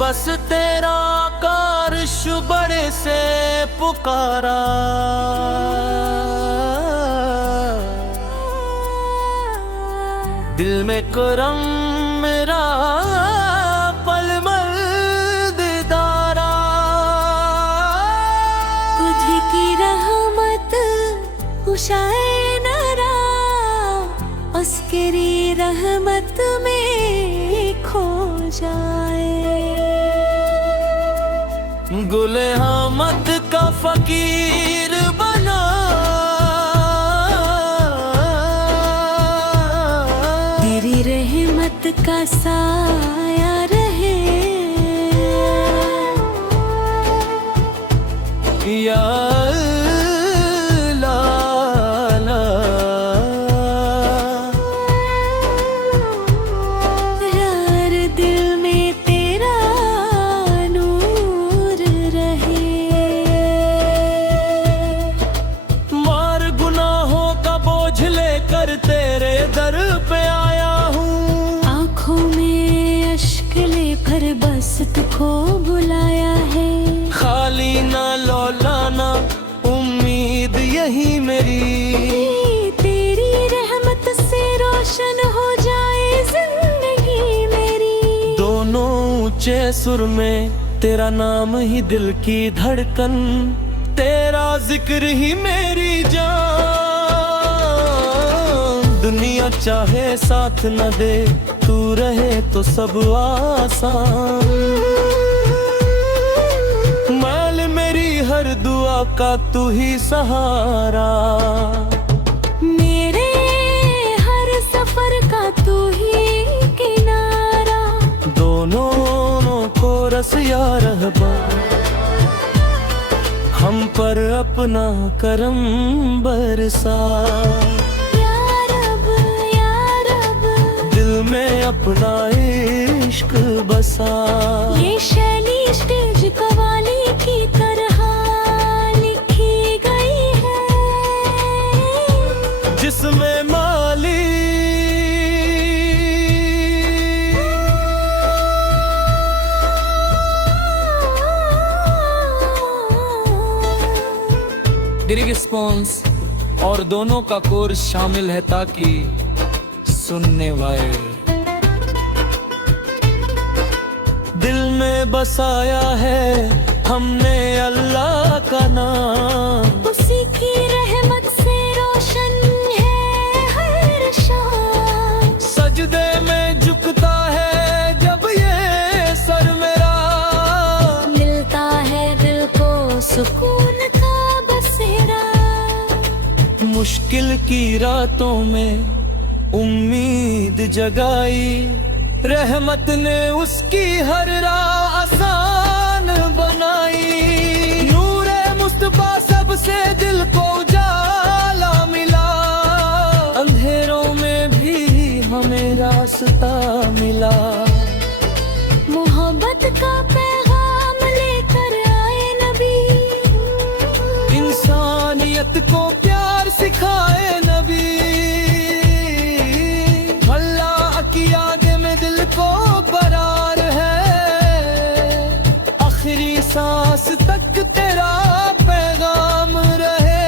बस तेरा कारश बड़े से पुकारा। दिल में करम मेरा पलमल दीदारा। तुझकी रहमत खुशाए नरा, उसकी रहमत में खो जाए। गुले हमद का फकीर बना, तेरी रहमत का साया रहे। या ला ला। यार दिल में तेरा नूर रहे। मार गुनाहों का बोझ लेकर तेरे दर पे आया हूँ। आँखों में अश्क लेकर बस तुझको बुलाया है। खाली ना लौटाना उम्मीद यही मेरी। तेरी रहमत से रोशन हो जाए जिंदगी मेरी। दोनों ऊंचे सुर में तेरा नाम ही दिल की धड़कन, तेरा जिक्र ही मेरी जान। दुनिया चाहे साथ न दे, तू रहे तो सब आसान। मैल मेरी हर दुआ का तू ही सहारा। मेरे हर सफर का तू ही किनारा। दोनों को रस या रहबा, हम पर अपना करम बरसा। या रब दिल में अपना इश्क बसा। ये शैली स्टेज कवाली की तरह लिखी गई है, जिसमें माली लिरिक रिस्पॉन्स और दोनों का कोर्स शामिल है, ताकि सुनने वाले दिल में बसाया है हमने अल्लाह का नाम। उसी की रहमत से रोशन है हर शाम। सजदे में झुकता है जब ये सर मेरा, मिलता है दिल को सुकून का बसेरा। मुश्किल की रातों में उम्मीद जगाई, रहमत ने उसकी हर राह आसान बनाई। नूरे मुस्तफा सबसे दिल को उजाला मिला, अंधेरों में भी हमें रास्ता मिला। मोहब्बत का पैगाम लेकर आए नबी, इंसानियत को प्यार सिखाए नबी। अल्लाह की आगे में दिल को करार है, आखिरी सांस तक तेरा पैगाम रहे।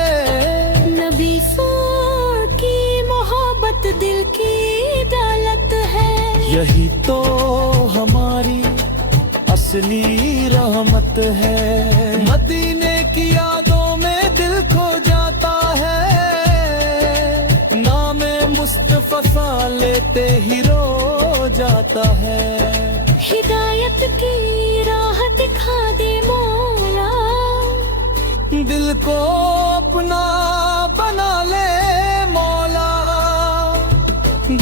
नबी की मोहब्बत दिल की दौलत है। यही तो हमारी असली रहमत है। मदीने की यादों में दिल खो जाता है, नामे मुस्तफा लेते ही रो जाता है। हिदायत की राह दिखा दे मौला, दिल को अपना बना ले मौला।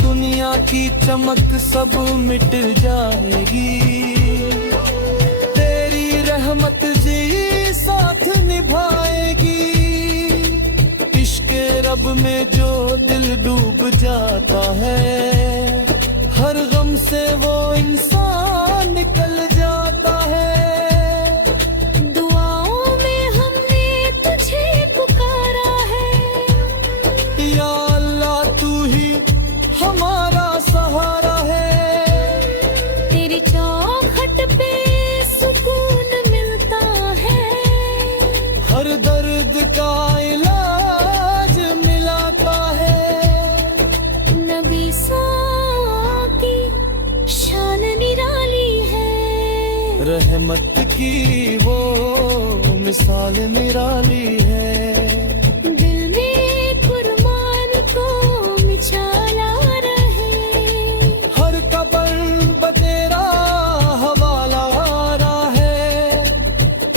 दुनिया की चमक सब मिट जाएगी, तेरी रहमत जी साथ निभाएगी। इश्क़े रब में जो दिल डूब जाता है, हर गम से वो इंसान निकल जाता है। दुआओं में हमने तुझे पुकारा है। या अल्लाह तू ही हमारा सहारा है। तेरी चौखट पे रहमत की वो मिसाल निराली है। दिल में कुर्बान को मिचाला रहे, हर कबर बतेरा हवाला है।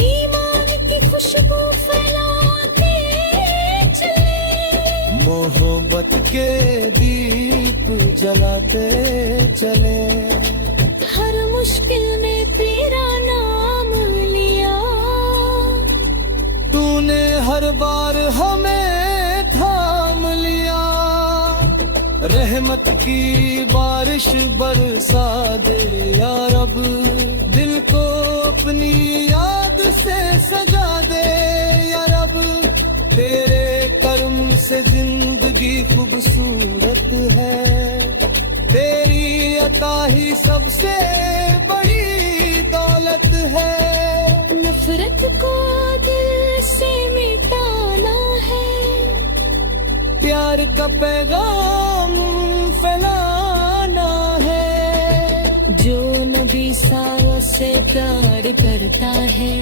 ईमान की खुशबू फैलाते चले, मोहब्बत के दीप जलाते चले। हर मुश्किल में तेरा नाम लिया, तूने हर बार हमें थाम लिया। रहमत की बारिश बरसा दे या रब, दिल को अपनी याद से सजा दे या रब। तेरे कर्म से जिंदगी खूबसूरत है, तेरी अता ही सबसे बड़ी दौलत है। नफरत को दिल से मिटाना है, प्यार का पैगाम फैलाना है। जो नबी सारों से प्यार करता है,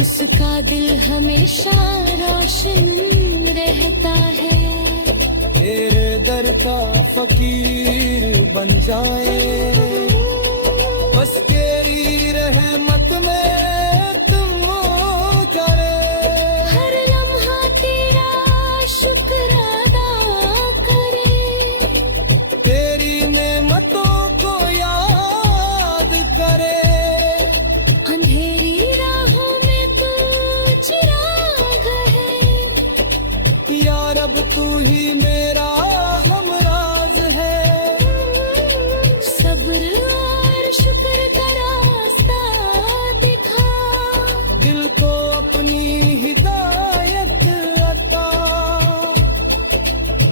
उसका दिल हमेशा रोशन रहता है। तेरे दर का फकीर बन जाए, बस तेरी रहमत में तुम करे। हर लम्हा तेरा शुक्र अदा करे, तेरी नेमतों को याद करे। अंधेरी राहों में तू चिराग है, या रब तू ही मेरा हमराज है। सब्र और शुक्र का रास्ता दिखा, दिल को अपनी हिदायत अता।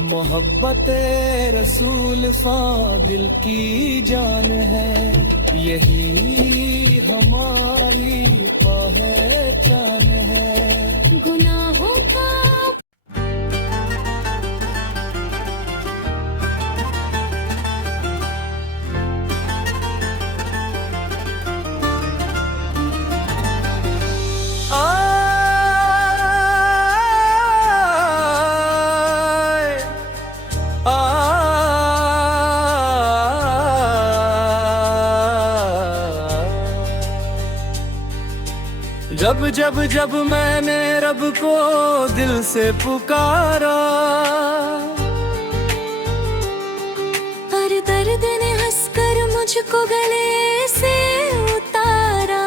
मोहब्बत रसूल दिल की जान है, यही हमारी पहचान है। गुनाहों का जब जब जब मैंने रब को दिल से पुकारा, हर दर्द ने हंसकर मुझको गले से उतारा।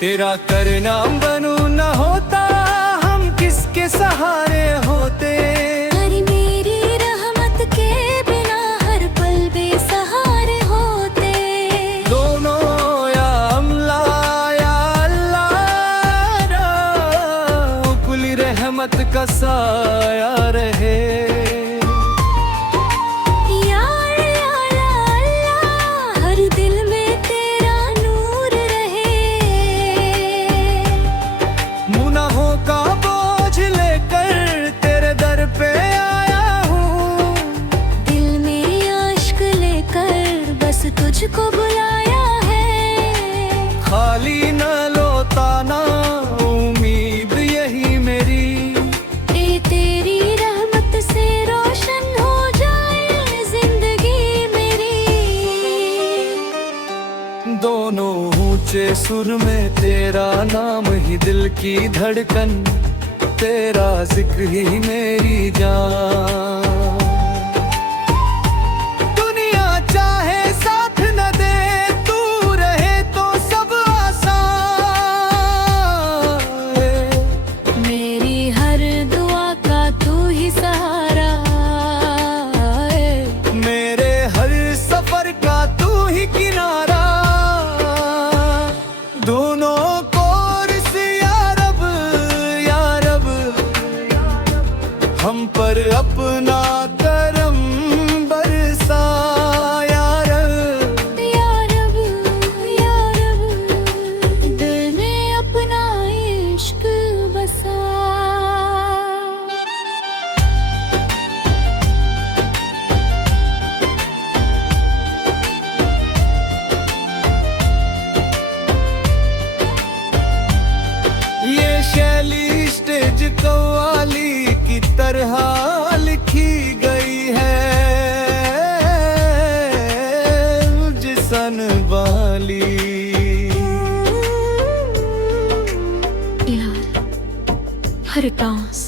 तेरा करना बनू न होता, हम किसके सहारे होते। हरी मेरी रहमत के बिना हर पल बेसहारे होते। दोनों या अमला या अल्लाह, कुली रहमत का साया रहे। या अल्लाह, हर दिल में तेरा नूर रहे। गुनाहों का बोझ लेकर तेरे दर पे आया हूँ। दिल में आश्क लेकर बस तुझको बुलाया है। खाली न लौटा ना उम्मीद यही मेरी, तेरी रहमत से रोशन हो जाए जिंदगी मेरी। दोनों ऊंचे सुर में तेरा नाम ही दिल की धड़कन, तेरा जिक्र ही मेरी जान। दुनिया चाहे साथ न दे, तू रहे तो सब आसान है। मेरी हर दुआ का तू ही सहारा है। मेरे हर सफर का तू ही किनारा। दोनों को या रब हम पर अपना स्टेज कव्वाली की तरह लिखी गई है जिसन वाली। हर डांस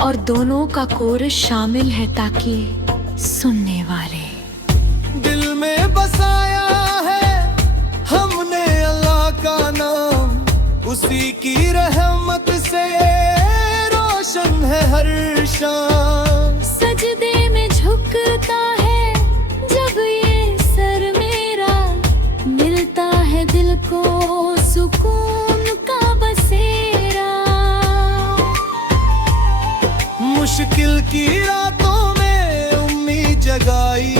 और दोनों का कोरस शामिल है ताकि सुनने वाले दिल में बसाया है हमने अल्लाह का नाम, उसी की रहमत से रोशन है हर शाम। सजदे में झुकता है जब ये सर मेरा, मिलता है दिल को सुकून का बसेरा। मुश्किल की रातों में उम्मीद जगाई,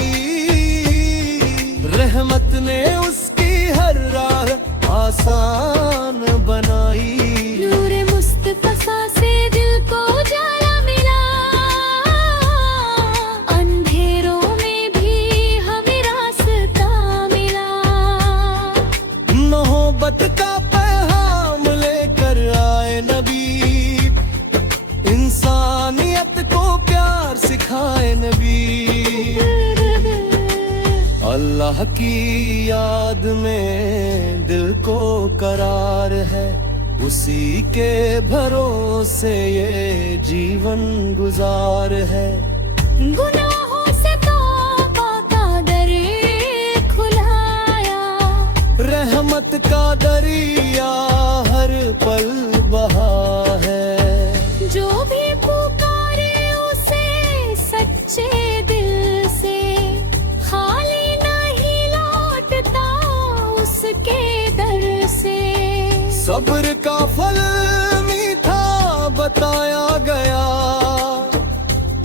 रहमत ने उसकी हर राह आसान बनाई। नूरे मुस्तफा से दिल को उजाला मिला, अंधेरों में भी हमें रास्ता मिला। मोहब्बत का पैगाम लेकर आए नबी, इंसानियत को प्यार सिखाए नबी। अल्लाह की याद में दिल को करार है, उसी के भरोसे ये जीवन गुजार है। गुनाहों से तौबा का दर खुलाया, रहमत का दरिया हर पल बहा है। जो भी पुकारे उसे सच्चे दिल से, खाली नहीं लौटता उसके दर से। सब्र का फल मीठा बताया गया,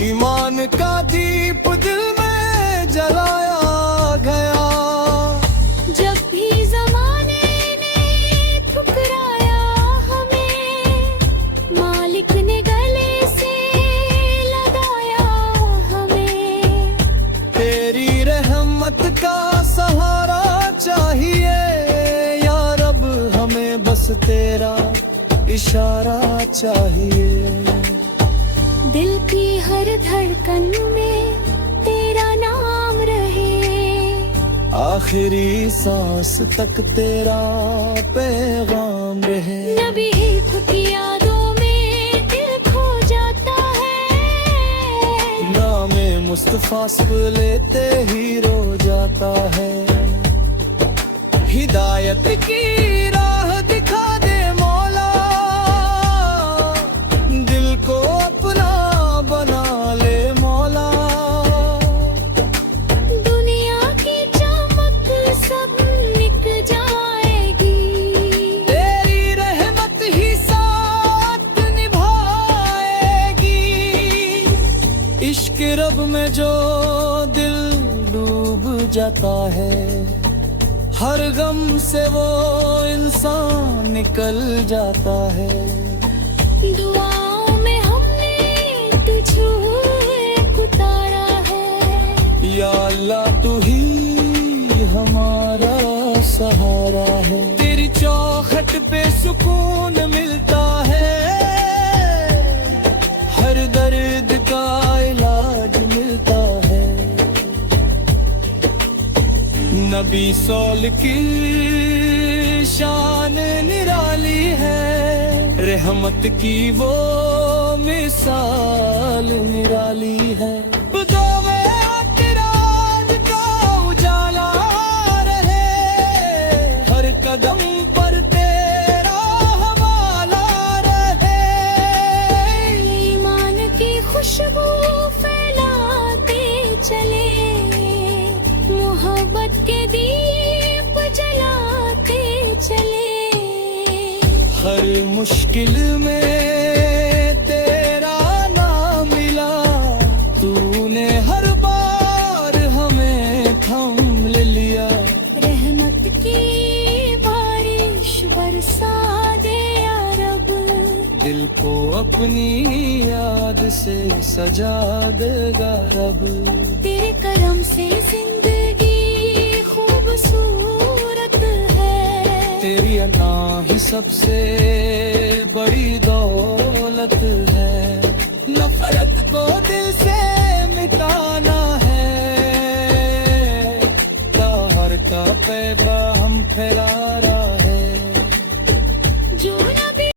ईमान का दीप दिल में जलाया गया। जब भी ज़माने ने ठुकराया हमें, मालिक ने गले से लगाया हमें। तेरी रहमत का सहारा चाहिए या रब, हमें बस तेरा इशारा चाहिए। दिल की हर धड़कन में तेरा नाम रहे, आखिरी सांस तक तेरा पैगाम रहे। नबी की यादों में दिल खो जाता है, नामे मुस्तफा सुन लेते ही रो जाता है। हिदायत की राह दिखा दे मौला, दिल को अपना बना ले मौला। दुनिया की चमक सब मिट जाएगी, तेरी रहमत ही साथ निभाएगी। इश्क रब में जो दिल डूब जाता है, हर गम से वो इंसान निकल जाता है। दुआओं में हमने तुझे उतारा है, या अल्लाह तू ही हमारा सहारा है। तेरी चौखट पे सुकून मिलता है, हर दर्द का इलाज मिलता है। नबी सौल की शान निराली है, रहमत की वो मिसाल निराली है। खुदा में आतिराज का उजाला रहे, हर कदम पर तेरा हवाला रहे। ईमान की खुशबू फैलाते चले, मोहब्बत के दीप जलाते चले। हर मुश्किल में तेरा नाम मिला, तूने हर बार हमें थाम लिया। रहमत की बारिश बरसा दे या रब, दिल को अपनी याद से सजा देगा रब। तेरे करम से जिंदगी खूबसूरत है, तेरी अना ही सबसे बड़ी दौलत मोहब्बत है, नफरत को दिल से मिटाना है, ताहर का पैगाम फैला